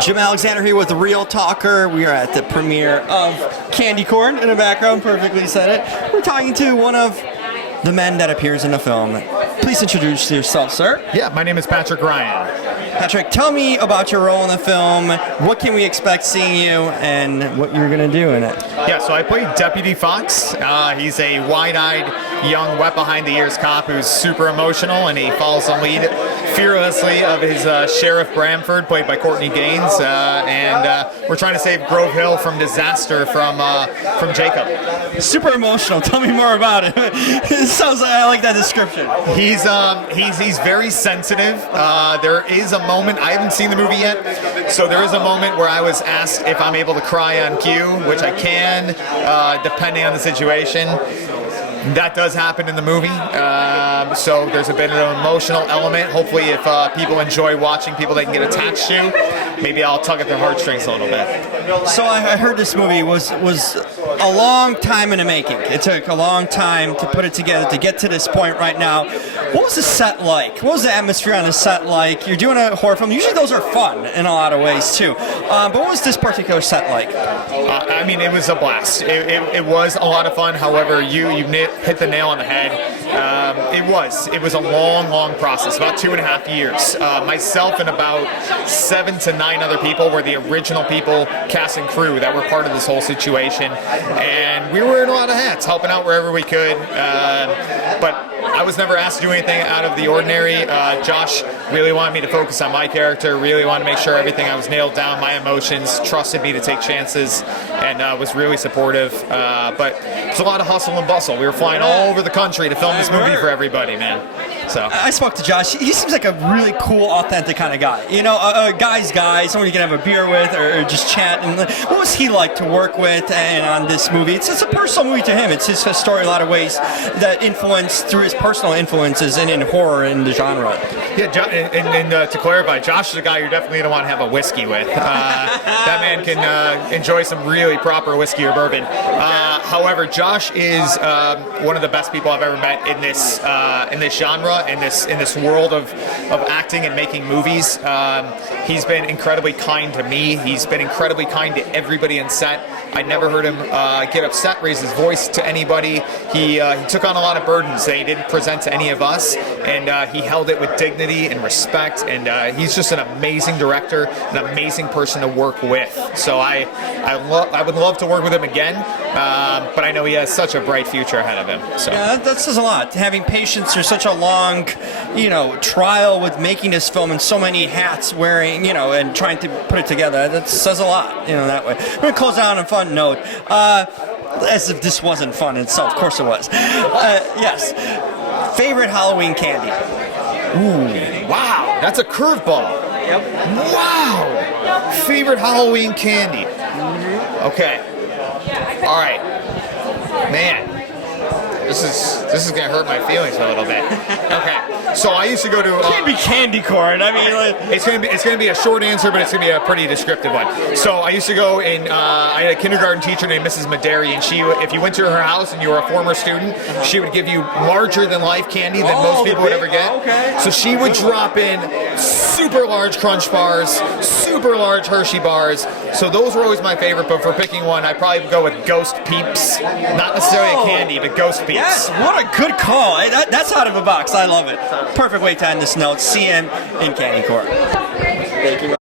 Jim Alexander here with Real Talker. We are at the premiere of Candy Corn in the background, perfectly said it. We're talking to one of the men that appears in the film. Please introduce yourself, sir. Yeah, my name is Patrick Ryan. Patrick, tell me about your role in the film. What can we expect seeing you and what you're going to do in it? Yeah, so I played Deputy Fox. He's a wide-eyed, young, wet-behind-the-ears cop who's super emotional, and he follows the lead fearlessly of his Sheriff Bramford, played by Courtney Gaines, and we're trying to save Grove Hill from disaster from Jacob. Super emotional. Tell me more about it. It sounds like I like that description. He's very sensitive. There is a moment, I haven't seen the movie yet, so there is a moment where I was asked if I'm able to cry on cue, which I can, depending on the situation. That does happen in the movie, so there's a bit of an emotional element. Hopefully, if people enjoy watching people they can get attached to, maybe I'll tug at their heartstrings a little bit. So I heard this movie was a long time in the making. It took a long time to put it together to get to this point right now. What was the set like? What was the atmosphere on the set like? You're doing a horror film. Usually those are fun in a lot of ways too. But what was this particular set like? I mean, it was a blast. It was a lot of fun. However, you hit the nail on the head. It was a long process, about 2.5 years. Myself and about 7 to 9 other people were the original people, cast and crew, that were part of this whole situation. And we were wearing a lot of hats, helping out wherever we could. But I was never asked to do anything out of the ordinary. Josh really wanted me to focus on my character, really wanted to make sure everything I was nailed down, my emotions, trusted me to take chances, and was really supportive. But it was a lot of hustle and bustle. We were flying all over the country to film this movie for everybody, man. So I spoke to Josh. He seems like a really cool, authentic kind of guy. You know, a guy's guy, someone you can have a beer with or just chat. And what was he like to work with and on this movie? It's a personal movie to him. It's his story in a lot of ways that influenced through his personal influences and in horror in the genre. Yeah, and to clarify, Josh is a guy you definitely don't want to have a whiskey with. That man can enjoy some really proper whiskey or bourbon. However, Josh is one of the best people I've ever met in this genre, in this world of acting and making movies. He's been incredibly kind to me. He's been incredibly kind to everybody on set. I never heard him get upset, raise his voice to anybody. He took on a lot of burdens that he didn't present to any of us, and he held it with dignity and respect, and he's just an amazing director, an amazing person to work with. So I would love to work with him again, but I know he has such a bright future ahead of him. So yeah, that says a lot. Having patience through such a long, trial with making this film and so many hats wearing, and trying to put it together. That says a lot, that way. We're gonna close out on a fun note. As if this wasn't fun itself. Of course it was. Yes. Favorite Halloween candy? Ooh, wow, that's a curveball. Yep. Wow. Favorite Halloween candy? Okay. All right. Man, this is gonna hurt my feelings a little bit. Okay. So I used to go to. It can't be candy corn. I mean, it's gonna be a short answer, but it's gonna be a pretty descriptive one. So I used to go in. I had a kindergarten teacher named Mrs. Maderi, and she, if you went to her house and you were a former student, she would give you larger than life candy than most people would ever get. Okay. So she would drop in super large Crunch bars, super large Hershey bars. So those were always my favorite. But for picking one, I'd probably go with Ghost Peeps. Not necessarily a candy, but Ghost Peeps. Yes, what a good call. That's out of the box. I love it. Perfect way to end this note. CM in Candy Corn. Thank you.